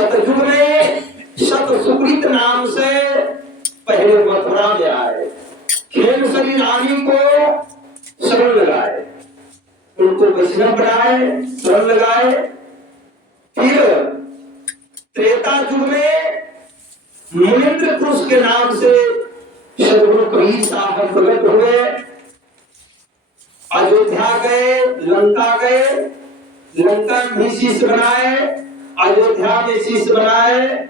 सतयुग में सत सुकृत नाम से पहले मथुरा में आए, खेमसरी रानी को शरण लगाए, उनको वैष्णव बनाए, शरण लगाए। फिर त्रेता युग में मुनिंद्र पुरुष के नाम से सदगुरु कबीर साहब प्रकट हुए। अयोध्या गए, लंका गए, लंका में शिष्य बनाए, अयोध्या में शिष्य बनाए।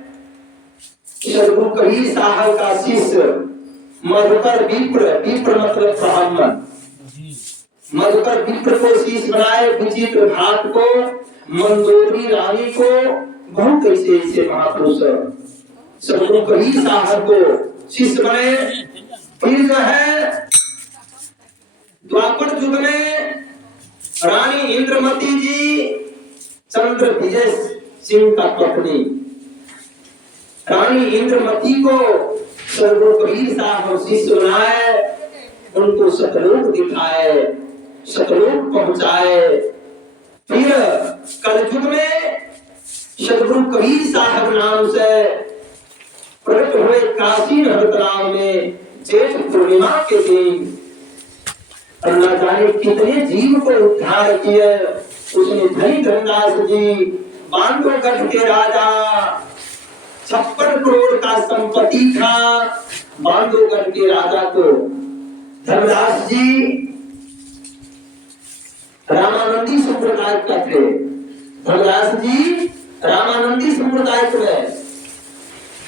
सदगुरु कबीर साहब का शिष्य मधुकर विप्र, विप्र मतलब ब्राह्मण, मधुकर विप्र को शिष्य बनाए, विचित्र भाट को, मंदोदरी रानी को, बहुत ऐसे ऐसे महापुरुष सदगुरु कबीर साहब को शिष्य बने। फिर जो है द्वापर युग में रानी इंद्रमती जी चंद्र विजय सिंह का पत्नी रानी इंद्रमती को सदगुरु कबीर साहब शिष्य बनाए, उनको सतलोक दिखाए, सतलोक पहुंचाए। फिर कलयुग में सदगुरु कबीर साहब नाम से प्रकट हुए काशी नगर में जेठ पूर्णिमा के दिन। अल्लाह जाने कितने जीव को उद्धार किए। उसने धनी धनदास जी, बांधवगढ़ के राजा, 56 करोड़ का संपत्ति था बांधवगढ़ के राजा को। धनदास जी रामानंदी संप्रदाय का थे। धनदास जी रामानंदी संप्रदाय में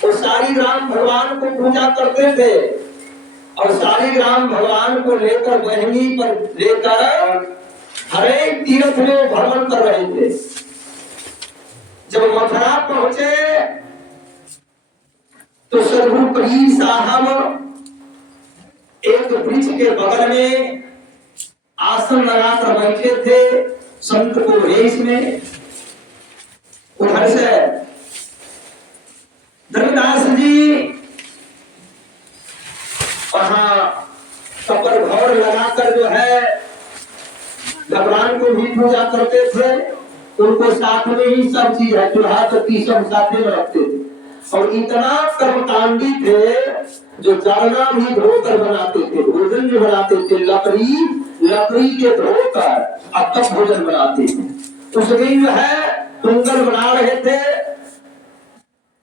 वो सारी राम भगवान को पूजा करते थे और सारी राम भगवान को लेकर बहनी पर लेकर हर एक तीर्थ में भ्रमण कर रहे थे। जब मथुरा पहुंचे तो सदगुरु कबीर साहब एक वृक्ष के बगल में आसन लगाकर बैठे थे, संत को भेष में। उधर से धनदास जी वहां कपर घौर लगाकर जो है भगवान को भी पूजा करते थे। उनको साथ में ही सब चीज है, चूल्हा चक्की सब साथ में रखते थे और इतना कर्मकांडी थे जो जाना भी धोकर बनाते थे, भोजन भी बनाते थे, लकड़ी के धोकर अब तक भोजन बनाते थे। उस दिन जो है पोंगल बना रहे थे,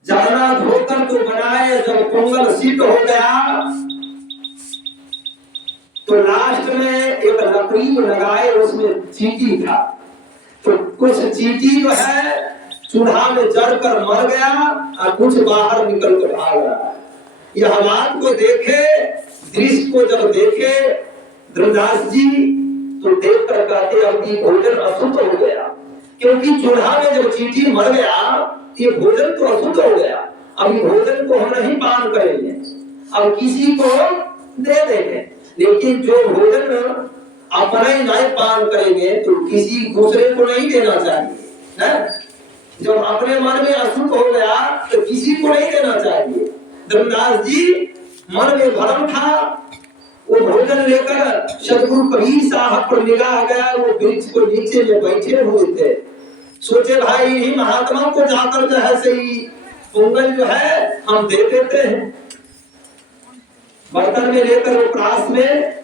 जाना धोकर तो बनाए। जब पोंगल सिद्ध हो गया तो लास्ट में एक लकड़ी लगाए, उसमें चींटी था, तो कुछ चींटी जो है चूल्हा में जलकर मर गया और कुछ बाहर निकल कर आ गया। यह बात को देखे, दृश्य को जब देखे धनदास जी तो देख कर कहते अब ये भोजन अशुद्ध हो गया, क्योंकि चूल्हा में जब चींटी मर गया ये भोजन तो अशुद्ध हो गया। अब ये भोजन को हम नहीं पान करेंगे, अब किसी को दे देंगे, लेकिन जो भोजन अपना ही नहीं पान करेंगे तो किसी दूसरे को नहीं देना चाहिए है? जब अपने मन में अशुद्ध हो गया तो किसी को नहीं देना चाहिए। धनदास जी मन में भ्रम था, वो भोजन लेकर सदगुरु कबीर साहब पर निगाह गया। वो वृक्ष को नीचे में बैठे हुए थे, सोचे भाई इन्हीं महात्मा को जाकर जो है सही पोंगल जो है हम दे देते हैं। बर्तन में लेकर वो प्रास में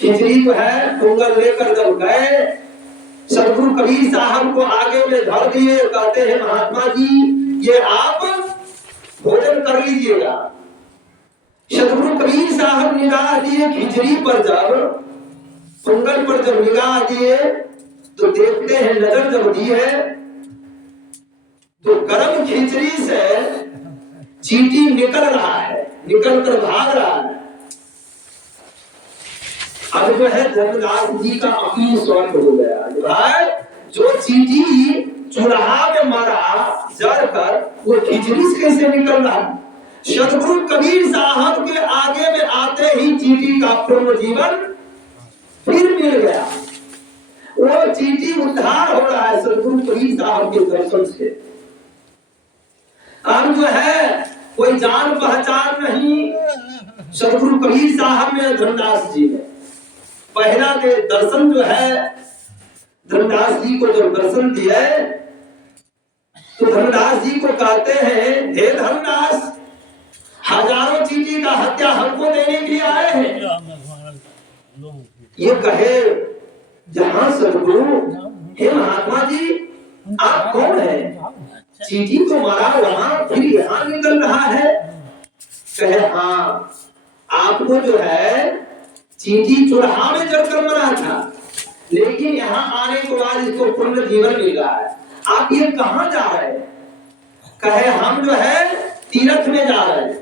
खिचड़ी जो है पोंगल लेकर जब गए, सदगुरु कबीर साहब को आगे में धर दिए। कहते हैं महात्मा जी ये आप भोजन कर लीजिएगा। सदगुरु कबीर साहब निगाह दिए खिचड़ी पर, जब पोंगल पर जब निगाह दिए तो देखते हैं, नजर जब दी है तो गर्म खिचड़ी से चींटी निकल रहा है, निकल कर भाग रहा है। अब जो है धनदास जी का अपनी स्वर्ग हो गया। भाई जो चींटी चूल्हा में मरा जड़ कर वो खिचड़ी से कैसे निकल रहा है? सदगुरु कबीर साहब के आगे में आते ही चींटी का पूर्ण जीवन फिर मिल गया। वो चींटी उद्धार हो रहा है सदगुरु कबीर साहब के दर्शन से। अब जो है कोई जान पहचान नहीं, सदगुरु कबीर साहब में धनदास जी में पहला के दर्शन जो है, धनदास जी को जब दर्शन दिए तो धर्मदास जी को कहते हैं, हे धर्मदास, हजारों चींटी का हत्या हमको देने के लिए आए हैं। ये कहे जहां सदगुरु, हे महात्मा जी आप कौन है? चींटी तो मारा वहां, फिर यहाँ निकल रहा है। कहे हाँ, आपको जो है चींटी चूल्हा में जलकर मरा था, लेकिन यहाँ आने के बाद इसको पूर्ण जीवन मिल रहा है। आप ये कहाँ जा रहे हैं? कहे हम जो है तीर्थ में जा रहे हैं,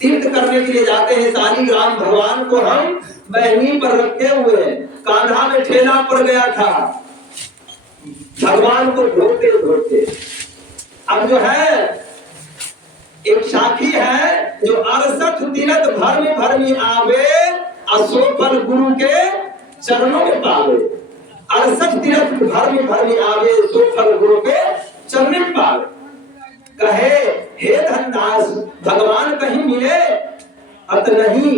तीर्थ करने के लिए जाते हैं। शालिग्राम भगवान को हम बहनी पर रखे हुए हैं, कांधा में ठेला पड़ गया था भगवान को ढोते ढोते। अब जो है एक साखी है जो 68 तीर्थ भर में आवे, असोफल गुरु के चरणों में पावे। 68 तीर्थ भर में आवे, सोफल गुरु के चरणों में पावे। कहे हे धनदास, भगवान कहीं मिले? अत नहीं,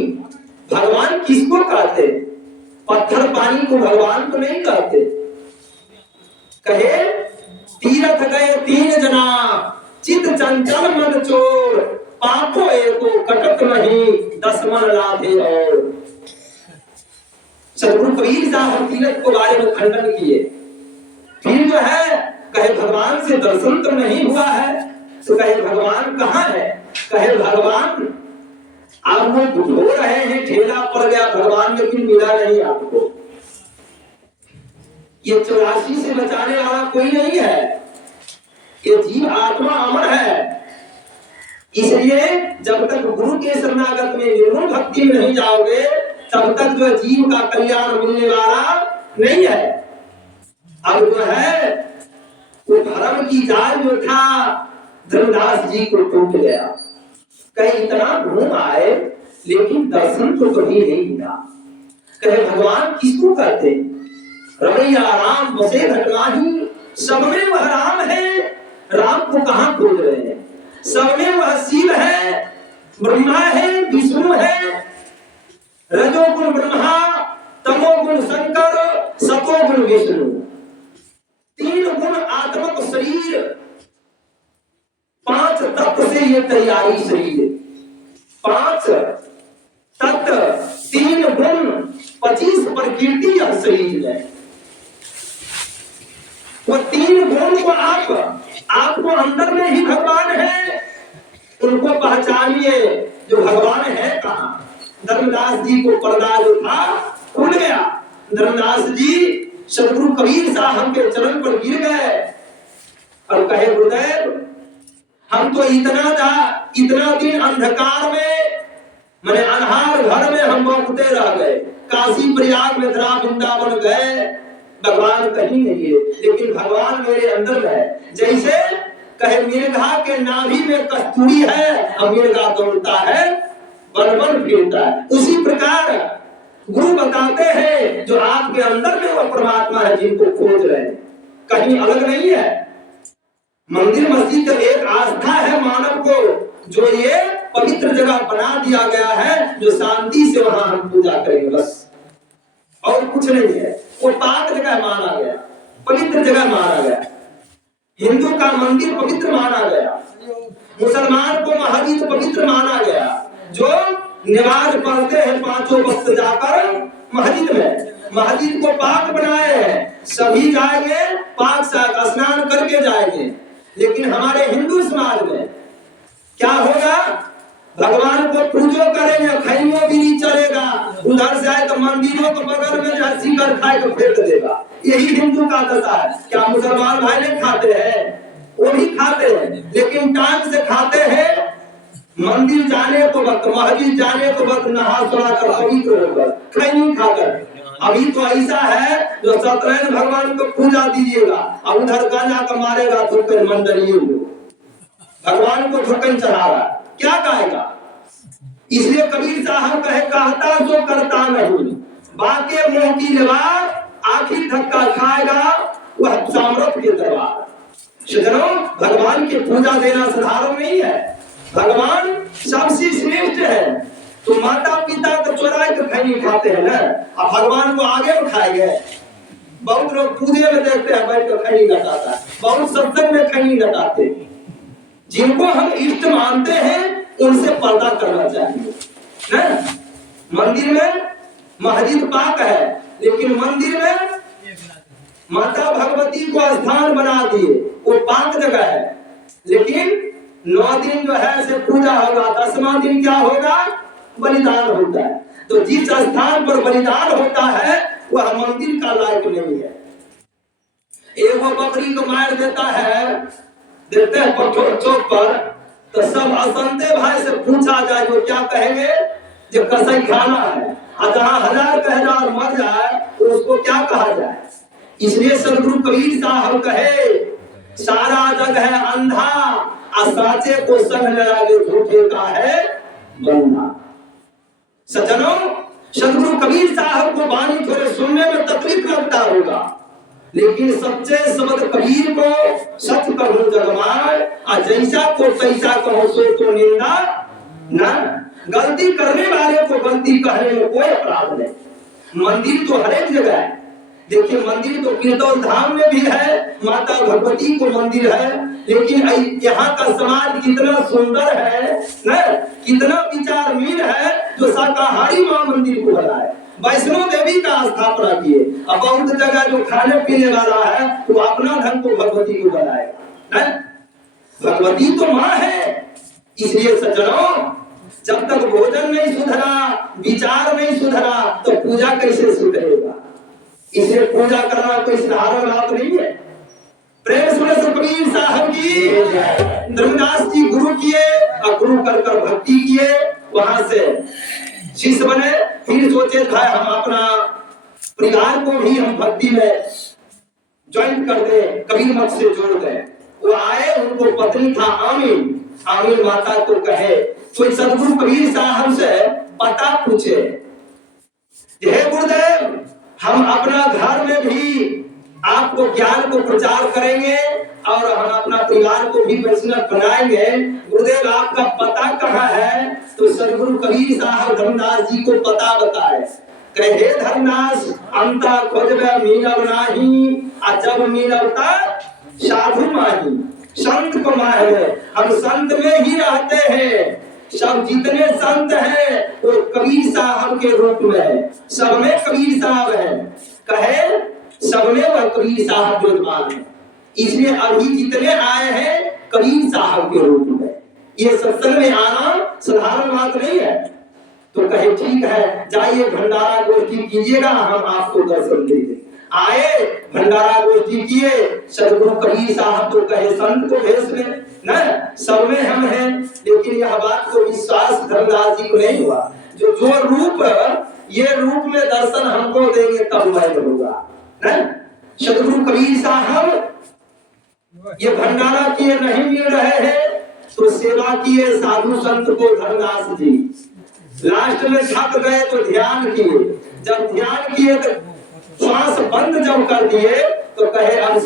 भगवान किसको कहते? पत्थर पानी को भगवान को नहीं कहते। कहे तीर्थ गए 3 जना, चित चंचल मन चोर, पापो एको कटक नहीं, 10 मन लाभे और। सदगुरु कबीर साहब तीर्थ को बारे में खंडन किए। फिर जो है कहे भगवान से दर्शन तो नहीं हुआ है। तो कहे भगवान कहाँ है? कहे भगवान आप वो ढो रहे हैं, ठेला पड़ गया भगवान, लेकिन मिला नहीं आपको। ये 84 से बचाने वाला कोई नहीं है। ये जीव आत्मा अमर है। इसलिए जब तक गुरु के शरणागत में निर्मल भक्ति में नहीं जाओगे, तब तक जो जीव का कल्याण मिलने वाला नहीं है। अब जो है वो धर्म की जाल जो था धर्मदास जी को टूट गया। कहीं इतना घूम आए, लेकिन दर्शन तो कभी नहीं मिला। कहे भगवान किसको कहते? रमैया राम बसे घटनाही, सब में वह राम है। राम को कहाँ खोज रहे हैं? सब में वह शिव है, ब्रह्मा है, विष्णु है। रजोगुण ब्रह्मा, तमोगुण शंकर, सतोगुण विष्णु। 3 गुण आत्मक शरीर, 5 तत्व से ये तैयारी शरीर। 5 तत्व, 3 गुण, 25 प्रकृति यह शरीर है। वो 3 गुण को आपको अंदर में ही भगवान है, उनको पहचानिए। जो भगवान है कहाँ? धर्मदास जी को पर्दा जो था खुल गया। धर्मदास जी सदगुरु कबीर साहब के चरण पर गिर गए और कहे गुरुदेव, हम तो इतना दिन अंधकार में, मैंने अनहार घर में हम बौखते रह गए। काशी प्रयाग मथुरा वृंदावन गए, भगवान कहीं नहीं है, लेकिन भगवान मेरे अंदर है। जैसे कहे मिर्गा के नाभि में कस्तूरी है और मिर्गा दौड़ता है, वन वन फिरता है, उसी प्रकार गुरु बताते हैं जो आपके अंदर में वह परमात्मा है जिनको खोज रहे हैं, कहीं अलग नहीं है। मंदिर मस्जिद एक आस्था है मानव को, जो ये पवित्र जगह बना दिया गया है, जो शांति से वहां हम पूजा करेंगे, बस और कुछ नहीं है। वो पाक जगह माना गया, पवित्र जगह माना गया। हिंदू का मंदिर पवित्र माना गया, मुसलमान को मस्जिद पवित्र माना गया। जो नमाज पढ़ते हैं 5 वक्त जाकर मस्जिद में, मस्जिद को पाक बनाए हैं, सभी जाएंगे पाक स्नान करके जाएंगे। लेकिन हमारे हिंदू समाज में क्या होगा? भगवान को पूजो करेंगे, खैनियों भी नहीं चलेगा, उधर से आए तो मंदिरों के बगल में जैसी कर खाए तो फेंक देगा। यही हिंदू का दशा है। क्या मुसलमान भाई नहीं खाते हैं? वो भी खाते हैं, लेकिन टाइम से खाते हैं। मंदिर जाने को वक्त, मस्जिद जाने को वक्त नहा सोना कर पवित्र होकर खैनी खाकर। अभी तो ऐसा है जो सत्यनारायण भगवान को पूजा दीजिएगा और उधर गांजा का मारेगा तो मंडली भगवान को ठोकन चढ़ा रहा, क्या कहेगा? इसलिए कबीर साहब कहे कहता सो करता नहीं, बाके मुंह की जवाब, आखिर धक्का खाएगा वह सामर्थ के दरबार। सज्जनों, भगवान की पूजा देना साधारण नहीं है। भगवान सबसे श्रेष्ठ है। तो माता पिता को चुराए तो खैनी खाते हैं ना, अब भगवान को आगे उठाएंगे। बहुत लोग पूजे में देखते हैं बैठ कर खैनी लटाता है, बहुत सत्संग में खैनी लटाते। जिनको हम इष्ट मानते हैं उनसे पर्दा करना चाहिए ना। मंदिर में मस्जिद पाक है, लेकिन मंदिर में माता भगवती को स्थान बना दिए, वो पाक जगह है। लेकिन 9 दिन जो है से पूजा होगा, 10वां दिन क्या होगा? बलिदान होता है। तो जिस स्थान पर बलिदान होता है वह मंदिर का लायक नहीं है। एक वो बकरी को मार देता है, देते हैं पत्थर चौक पर, तो सब असंते भाई से पूछा जाए वो क्या कहेंगे? जो कसाई खाना है। और जहाँ 1000 का 1000 मर जाए तो उसको क्या कहा जाए? इसलिए सदगुरु कबीर साहब कहे, सारा जग है अंधा, और साचे को संग न लागे झूठे का है बंधा। सज्जनों, सदगुरु कबीर साहब को वाणी थोड़े सुनने में तकलीफ लगता होगा, लेकिन सच्चे शब्द कबीर को सच कहो जगमाय, और जैसा को तैसा कहो सो तो निंदा ना। गलती करने वाले को गलती कहने में कोई अपराध नहीं। मंदिर तो हर एक जगह है। देखिए मंदिर तो कीर्तन धाम में भी है, माता भगवती को मंदिर है, लेकिन यहाँ का समाज कितना सुंदर है ना, कितना विचारहीन है जो शाकाहारी मां मंदिर को बनाए, वैष्णो देवी का स्थापना किए। अब बहुत जगह जो खाने पीने वाला है वो अपना ढंग को भगवती को बनाएगा। भगवती तो माँ है। इसलिए सज्जनों, जब तक भोजन नहीं सुधरा, विचार नहीं सुधरा, तो पूजा कैसे सुधरेगा? इसलिए पूजा करना कोई साधारण बात नहीं है। प्रेम सुने से कबीर साहब की। धर्मदास जी गुरु किए और गुरु कर कर भक्ति किए, वहां से शिष्य बने। फिर सोचे भाई हम अपना परिवार को भी हम भक्ति में ज्वाइन कर दे, कबीर मत से जोड़ दे। वो आए, उनको पत्नी था आमीन। आमीन माता को कहे, कोई सदगुरु कबीर साहब से पता पूछे, हे गुरुदेव हम अपना घर में भी आपको ज्ञान को प्रचार करेंगे और हम अपना परिवार को भी वैष्णव बनाएंगे, गुरुदेव आपका पता कहाँ है? तो सदगुरु कबीर साहब धर्मदास जी को पता बताए। कहे धर्मदास अंता खोजबे मिलब नाही, आ जब मिलबता साधु माही। संत को माहे, हम संत में ही रहते हैं। सब जितने संत हैं वो कबीर साहब के रूप में है, सब में कबीर साहब है। कहे सब में वह कबीर साहब विद्यमान है। इसलिए अभी जितने आए हैं कबीर साहब के रूप में। ये सत्संग में आना साधारण बात नहीं है। तो कहे ठीक है, जाइए भंडारा गोष्ठी कीजिएगा, हम आपको दर्शन देंगे। आए, भंडारा गोष्ठी किए। सदगुरु कबीर साहब तो कहे संत को भेज में ना, सब में हम हैं। लेकिन यह बात को विश्वास धर्मदास जी को नहीं हुआ। जो रूप ये रूप में दर्शन हमको देंगे तब मैं होगा ना। सदगुरु कबीर साहब ये भंडारा किए नहीं मिल रहे हैं तो सेवा किए साधु संत को धर्मदास जी। लास्ट में थक गए तो ध्यान किए, जब ध्यान किए तो श्वास बंद जब कर दिए तो कहे अब